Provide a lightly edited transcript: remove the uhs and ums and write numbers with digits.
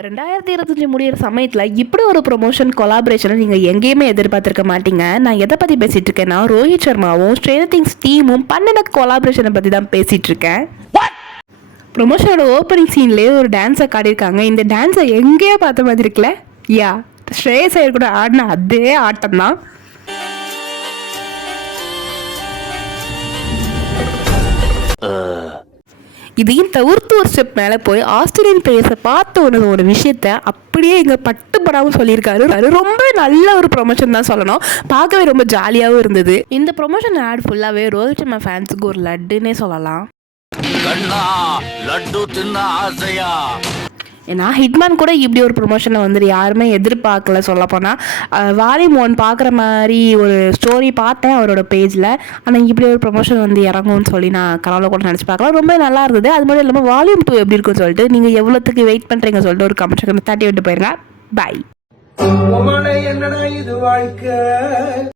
2025 முடியிற சமயத்தில் இப்படி ஒரு ப்ரொமோஷன் கொலாபரேஷனை நீங்கள் எங்கேயுமே எதிர்பார்த்துருக்க மாட்டீங்க. நான் எதை பற்றி பேசிகிட்டு இருக்கேன்னா, ரோஹித் சர்மாவும் ஸ்ட்ரேஞ்சர் திங்ஸ் டீமும் பண்ணின கொலாபரேஷனை பற்றி தான் பேசிகிட்டு இருக்கேன். ப்ரொமோஷனோட ஓப்பனிங் சீன்லேயே ஒரு டான்ஸை காட்டியிருக்காங்க. இந்த டான்ஸை எங்கேயோ பார்த்த மாதிரி இருக்குல்ல? யா, ஸ்ரேயஸ் ஐயர் கூட ஆடின அதே ஆட்டம் தான். இதையும் தவிர்த்து ஒரு ஸ்டெப் மேலே போய் ஆஸ்திரேலியன் பிளேயர்ஸை பார்த்த ஒரு விஷயத்த அப்படியே இங்கே பட்டுப்படாமல் சொல்லியிருக்காரு. அது ரொம்ப நல்ல ஒரு ப்ரொமோஷன் தான் சொல்லணும். பார்க்கவே ரொம்ப ஜாலியாகவும் இருந்தது. இந்த ப்ரொமோஷன் ஆட் ஃபுல்லாகவே ரோஹித் சர்மா ஃபேன்ஸுக்கு ஒரு லட்டுன்னே சொல்லலாம். ஏன்னா ஹிட்மேன் கூட இப்படி ஒரு ப்ரொமோஷனை வந்துட்டு யாருமே எதிர்பார்க்கல. சொல்லப்போனால் வால்யூம் 1 பார்க்குற மாதிரி ஒரு ஸ்டோரி பார்த்தேன் அவரோட பேஜில். ஆனால் இப்படி ஒரு ப்ரொமோஷன் வந்து இறங்கும்னு சொல்லி நான் கனவுல கூட நினச்சி பார்க்கலாம். ரொம்ப நல்லா இருந்தது. அது மட்டும் இல்லாமல் வால்யூம் 2 எப்படி இருக்குன்னு சொல்லிட்டு நீங்கள் எவ்வளோத்துக்கு வெயிட் பண்ணுறீங்க சொல்லிட்டு ஒரு கமெண்ட் செக்ஷன் தட்டி விட்டு போயிருங்க. பை.